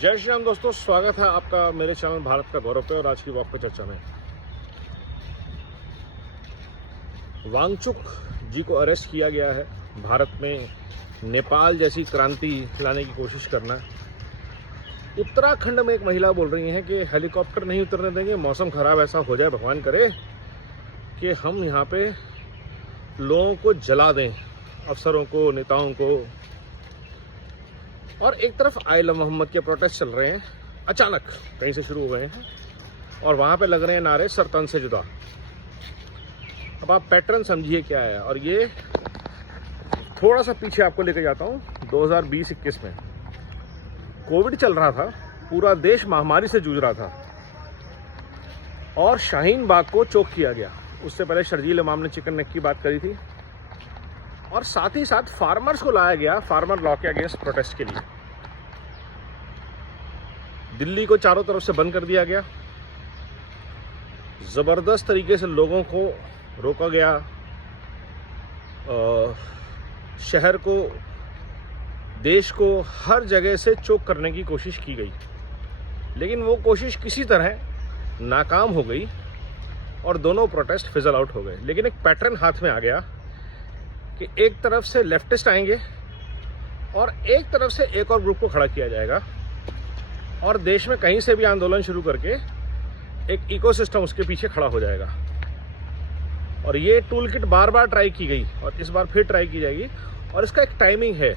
जय श्री राम दोस्तों, स्वागत है आपका मेरे चैनल भारत का गौरव पे। और आज की वॉक पे चर्चा में वांगचुक जी को अरेस्ट किया गया है। भारत में नेपाल जैसी क्रांति लाने की कोशिश करना है। उत्तराखंड में एक महिला बोल रही हैं कि हेलीकॉप्टर नहीं उतरने देंगे, मौसम खराब ऐसा हो जाए, भगवान करे कि हम यहाँ पे लोगों को जला दें, अफसरों को, नेताओं को। और एक तरफ आई लव मोहम्मद के प्रोटेस्ट चल रहे हैं, अचानक कहीं से शुरू हो गए हैं और वहाँ पे लग रहे हैं नारे सर तन से जुदा। अब आप पैटर्न समझिए क्या है। और ये थोड़ा सा पीछे आपको लेके जाता हूँ, 2020-21 में कोविड चल रहा था, पूरा देश महामारी से जूझ रहा था और शाहीन बाग को चोक किया गया। उससे पहले शर्जील इमाम ने चिकन नेक की बात करी थी और साथ ही साथ फार्मर्स को लाया गया फार्मर लॉ के अगेंस्ट प्रोटेस्ट के लिए। दिल्ली को चारों तरफ से बंद कर दिया गया, जबरदस्त तरीके से लोगों को रोका गया, शहर को, देश को हर जगह से चोक करने की कोशिश की गई। लेकिन वो कोशिश किसी तरह नाकाम हो गई और दोनों प्रोटेस्ट फिजल आउट हो गए। लेकिन एक पैटर्न हाथ में आ गया कि एक तरफ से लेफ्टिस्ट आएंगे और एक तरफ से एक और ग्रुप को खड़ा किया जाएगा और देश में कहीं से भी आंदोलन शुरू करके एक इकोसिस्टम उसके पीछे खड़ा हो जाएगा। और ये टूल किट बार बार ट्राई की गई और इस बार फिर ट्राई की जाएगी। और इसका एक टाइमिंग है।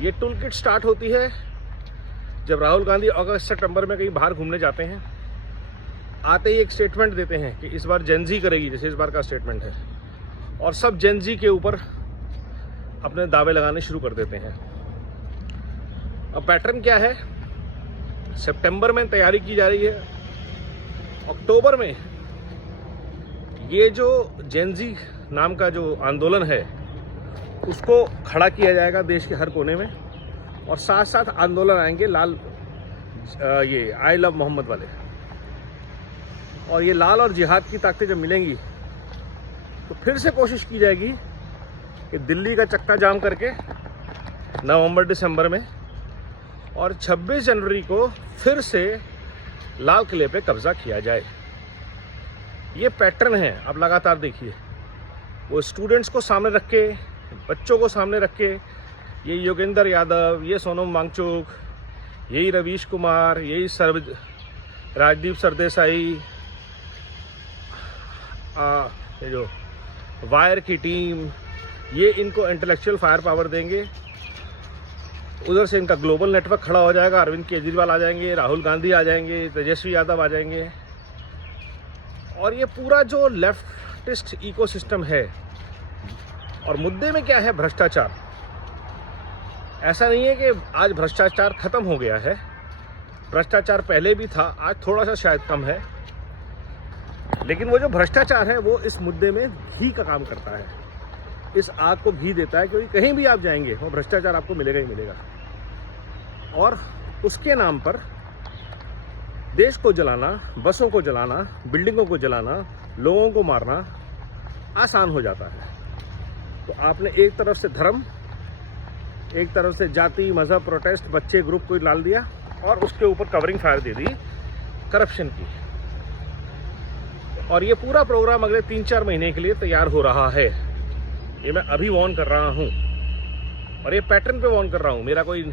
ये टूल किट स्टार्ट होती है जब राहुल गांधी अगस्त सितंबर में कहीं बाहर घूमने जाते हैं, आते ही एक स्टेटमेंट देते हैं कि इस बार जेनजी करेगी, जैसे इस बार का स्टेटमेंट है, और सब जेनजी के ऊपर अपने दावे लगाने शुरू कर देते हैं। अब पैटर्न क्या है? सितंबर में तैयारी की जा रही है, अक्टूबर में ये जो जेनजी नाम का जो आंदोलन है उसको खड़ा किया जाएगा देश के हर कोने में। और साथ साथ आंदोलन आएंगे ये आई लव मोहम्मद वाले। और ये लाल और जिहाद की ताकतें जब मिलेंगी तो फिर से कोशिश की जाएगी कि दिल्ली का चक्का जाम करके नवंबर-दिसंबर में और 26 जनवरी को फिर से लाल किले पे कब्जा किया जाए। ये पैटर्न है। अब लगातार देखिए, वो स्टूडेंट्स को सामने रख के, बच्चों को सामने रख के, ये योगेंद्र यादव, ये सोनम वांगचुक, यही रवीश कुमार, यही राजदीप सरदेसाई, ये जो वायर की टीम, ये इनको इंटेलेक्चुअल फायर पावर देंगे। उधर से इनका ग्लोबल नेटवर्क खड़ा हो जाएगा, अरविंद केजरीवाल आ जाएंगे, राहुल गांधी आ जाएंगे, तेजस्वी यादव आ जाएंगे। और ये पूरा जो लेफ्टिस्ट इकोसिस्टम है। और मुद्दे में क्या है? भ्रष्टाचार। ऐसा नहीं है कि आज भ्रष्टाचार खत्म हो गया है, भ्रष्टाचार पहले भी था, आज थोड़ा सा शायद कम है। लेकिन वो जो भ्रष्टाचार है वो इस मुद्दे में घी का काम करता है, इस आग को घी देता है, क्योंकि कहीं भी आप जाएंगे वो भ्रष्टाचार आपको मिलेगा ही मिलेगा। और उसके नाम पर देश को जलाना, बसों को जलाना, बिल्डिंगों को जलाना, लोगों को मारना आसान हो जाता है। तो आपने एक तरफ से धर्म, एक तरफ से जाति, मजहब, प्रोटेस्ट, बच्चे ग्रुप को डाल दिया और उसके ऊपर कवरिंग फायर दे दी करप्शन की। और ये पूरा प्रोग्राम अगले 3-4 महीने के लिए तैयार हो रहा है। ये मैं अभी वॉर्न कर रहा हूँ और ये पैटर्न पे वॉर्न कर रहा हूँ। मेरा कोई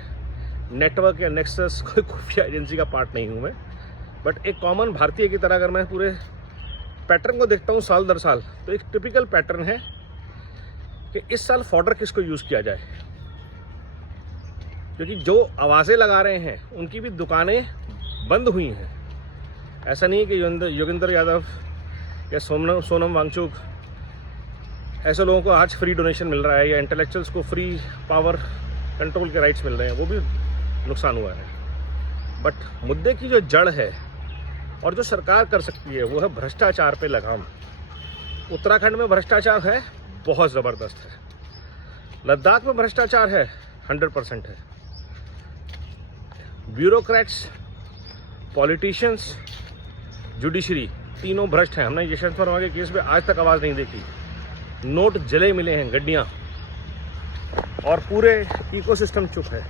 नेटवर्क या नेक्सस, कोई खुफिया एजेंसी का पार्ट नहीं हूँ मैं, बट एक कॉमन भारतीय की तरह अगर मैं पूरे पैटर्न को देखता हूँ साल दर साल, तो एक टिपिकल पैटर्न है कि इस साल फॉडर किसको यूज़ किया जाए। क्योंकि जो आवाज़ें लगा रहे हैं उनकी भी दुकानें बंद हुई हैं। ऐसा नहीं है कि योगेंद्र यादव या सोनम वांगचुक ऐसे लोगों को आज फ्री डोनेशन मिल रहा है या इंटेलेक्चुअल्स को फ्री पावर कंट्रोल के राइट्स मिल रहे हैं, वो भी नुकसान हुआ है। बट मुद्दे की जो जड़ है और जो सरकार कर सकती है वो है भ्रष्टाचार पे लगाम। उत्तराखंड में भ्रष्टाचार है, बहुत ज़बरदस्त है। लद्दाख में भ्रष्टाचार है, 100% है। ब्यूरोक्रेट्स, पॉलिटिशियंस, जुडिशरी, तीनों भ्रष्ट हैं। हमने यशवंत वर्मा के केस में आज तक आवाज़ नहीं देखी। नोट जले मिले हैं, गड्डियाँ, और पूरे इकोसिस्टम चुप है।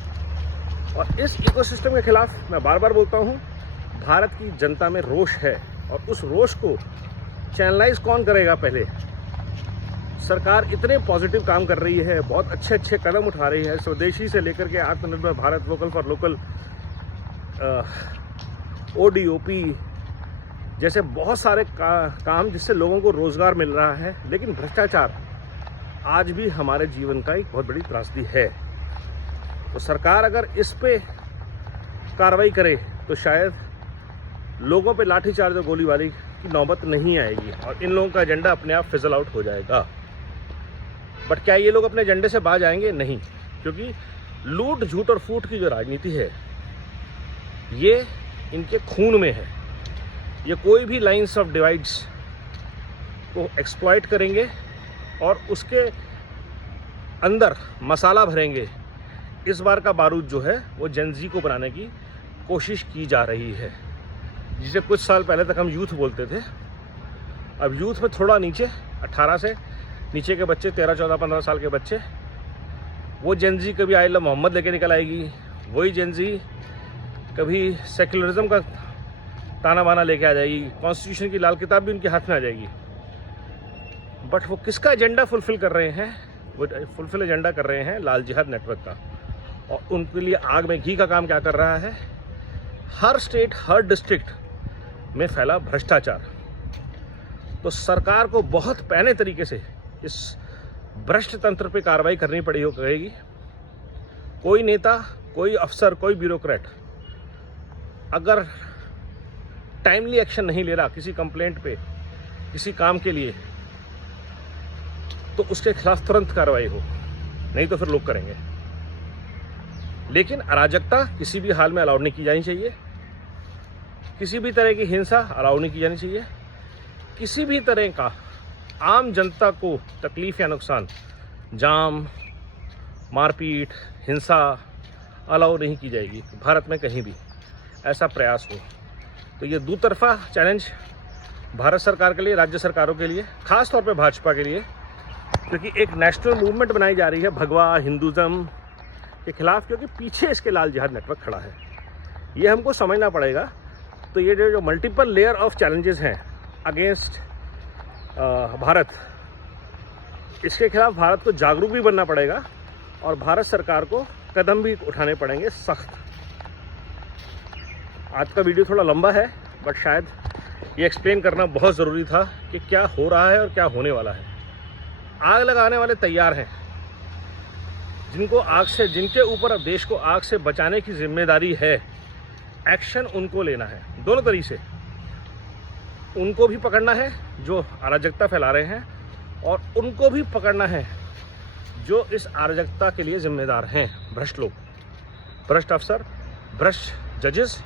और इस इकोसिस्टम के खिलाफ मैं बार बार बोलता हूँ, भारत की जनता में रोष है और उस रोष को चैनलाइज कौन करेगा? पहले सरकार इतने पॉजिटिव काम कर रही है, बहुत अच्छे अच्छे कदम उठा रही है, स्वदेशी से लेकर के आत्मनिर्भर Bharat, vocal for local, ODOP जैसे बहुत सारे काम जिससे लोगों को रोजगार मिल रहा है। लेकिन भ्रष्टाचार आज भी हमारे जीवन का एक बहुत बड़ी त्रासदी है। तो सरकार अगर इस पे कार्रवाई करे तो शायद लोगों पे लाठीचार्ज और गोलीबारी की नौबत नहीं आएगी और इन लोगों का एजेंडा अपने आप फिजल आउट हो जाएगा। बट क्या ये लोग अपने एजेंडे से बाज आएंगे? नहीं, क्योंकि लूट, झूठ और फूट की जो राजनीति है ये इनके खून में है। ये कोई भी लाइंस ऑफ डिवाइड्स को एक्सप्लॉइट करेंगे और उसके अंदर मसाला भरेंगे। इस बार का बारूद जो है वो जेनजी को बनाने की कोशिश की जा रही है, जिसे कुछ साल पहले तक हम यूथ बोलते थे। अब यूथ में थोड़ा नीचे 18 से नीचे के बच्चे, 13, 14, 15 साल के बच्चे, वो जेनजी कभी आई लव मोहम्मद लेके निकल आएगी, वही जेनजी कभी सेक्युलरिज्म का ताना बाना लेके आ जाएगी, कॉन्स्टिट्यूशन की लाल किताब भी उनके हाथ में आ जाएगी। बट वो किसका एजेंडा फुलफिल कर रहे हैं? वो फुलफिल एजेंडा कर रहे हैं लाल जिहाद नेटवर्क का। और उनके लिए आग में घी का काम क्या कर रहा है? हर स्टेट, हर डिस्ट्रिक्ट में फैला भ्रष्टाचार। तो सरकार को बहुत पैने तरीके से इस भ्रष्ट तंत्र पे कार्रवाई करनी पड़ेगी। कोई नेता, कोई अफसर, कोई ब्यूरोक्रेट अगर टाइमली एक्शन नहीं ले रहा किसी कंप्लेंट पे, किसी काम के लिए, तो उसके खिलाफ तुरंत कार्रवाई हो, नहीं तो फिर लोग करेंगे। लेकिन अराजकता किसी भी हाल में अलाउ नहीं की जानी चाहिए, किसी भी तरह की हिंसा अलाउ नहीं की जानी चाहिए, किसी भी तरह का आम जनता को तकलीफ या नुकसान, जाम, मारपीट, हिंसा अलाउ नहीं की जाएगी भारत में कहीं भी। ऐसा प्रयास हो तो ये दूतरफा चैलेंज भारत सरकार के लिए, राज्य सरकारों के लिए, खास तौर पे भाजपा के लिए, क्योंकि एक नेशनल मूवमेंट बनाई जा रही है भगवा हिंदुज़म के खिलाफ, क्योंकि पीछे इसके लाल जिहाद नेटवर्क खड़ा है। ये हमको समझना पड़ेगा। तो ये जो मल्टीपल लेयर ऑफ चैलेंजेस हैं अगेंस्ट भारत, इसके खिलाफ भारत को जागरूक भी बनना पड़ेगा और भारत सरकार को कदम भी उठाने पड़ेंगे सख्त। आज का वीडियो थोड़ा लंबा है, बट शायद ये एक्सप्लेन करना बहुत ज़रूरी था कि क्या हो रहा है और क्या होने वाला है। आग लगाने वाले तैयार हैं, जिनके ऊपर अब देश को आग से बचाने की जिम्मेदारी है। एक्शन उनको लेना है, दोनों तरीके से। उनको भी पकड़ना है जो अराजकता फैला रहे हैं, और उनको भी पकड़ना है जो इस अराजकता के लिए जिम्मेदार हैं। भ्रष्ट लोग, भ्रष्ट अफसर, भ्रष्ट जजेस,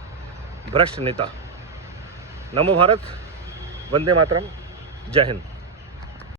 भ्रष्ट नेता। नमो भारत, वंदे मातरम, जय हिंद।